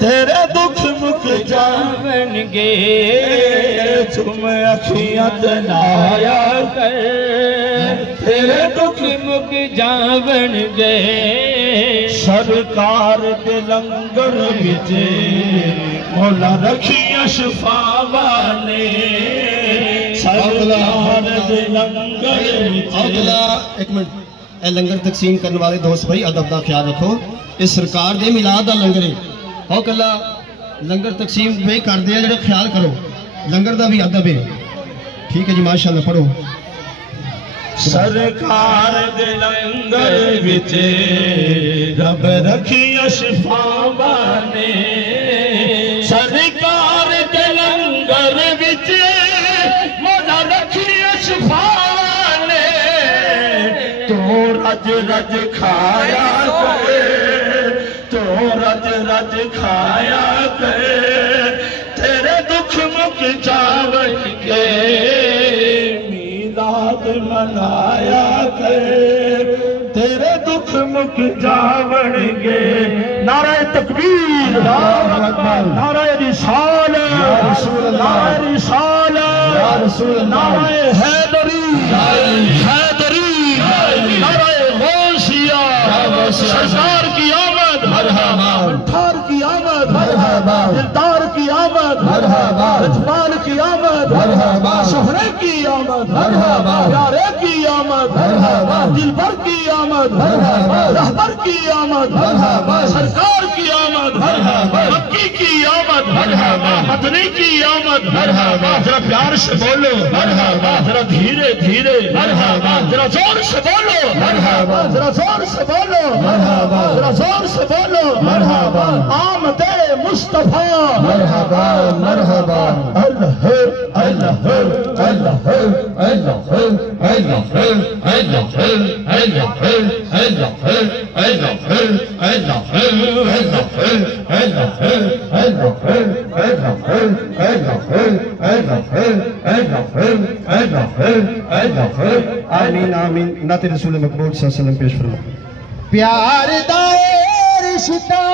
تیرے دکھ مک جاون گے تم اکھیاں نایا کر تیرے دکھ مک جاون گے سرکار دے لنگر وچ مولا رکھیاں شفاواں نے سرکار دے لنگر وچ ایک منٹ اے لنگر تقسیم کرنے والے دوست بھائی ادب دا خیال رکھو اس سرکار دے میلاد دا لنگر ہے او کلا لنگر تقسیم بھی کر دیا جڑا خیال کرو لنگر دا بھی ادب ہے ٹھیک ہے جی ماشاءاللہ پڑھو سرکار دے لنگر وچ رب رکھی شفاواں نے سرکار دے لنگر وچ مولا رکھی شفاواں نے تو رج رج کھایا کرے تو رج رج کھایا کرے تیرے دکھ مک جاون گے میلاد منایا کرے تیرے دکھ مک جاون گے نعرہ تکبیر نعرہ رسالت نعرہ رسالت نعرہ حیدری حیدری نعرہ غوثیہ سرکار کی آمد ٹھار کی آمد دلدار کی آمد اجمال کی آمد شہرے کی آمد پیارے کی آمد دلبر کی آمد رہبر کی آمد سرکار کی آمد مکی کی آمد مدنی کی آمد ذرا پیار سے بولو ذرا دھیرے دھیرے ذرا زور سے بولو ذرا زور سے بولو ذرا زور سے بولو آمد مصطفیٰ مرحبا مرحبا اللہ اللہ اللہ اللہ آمین آمین نعت رسول مقبول صلی اللہ علیہ وسلم پیش فرما پیار دا رشتہ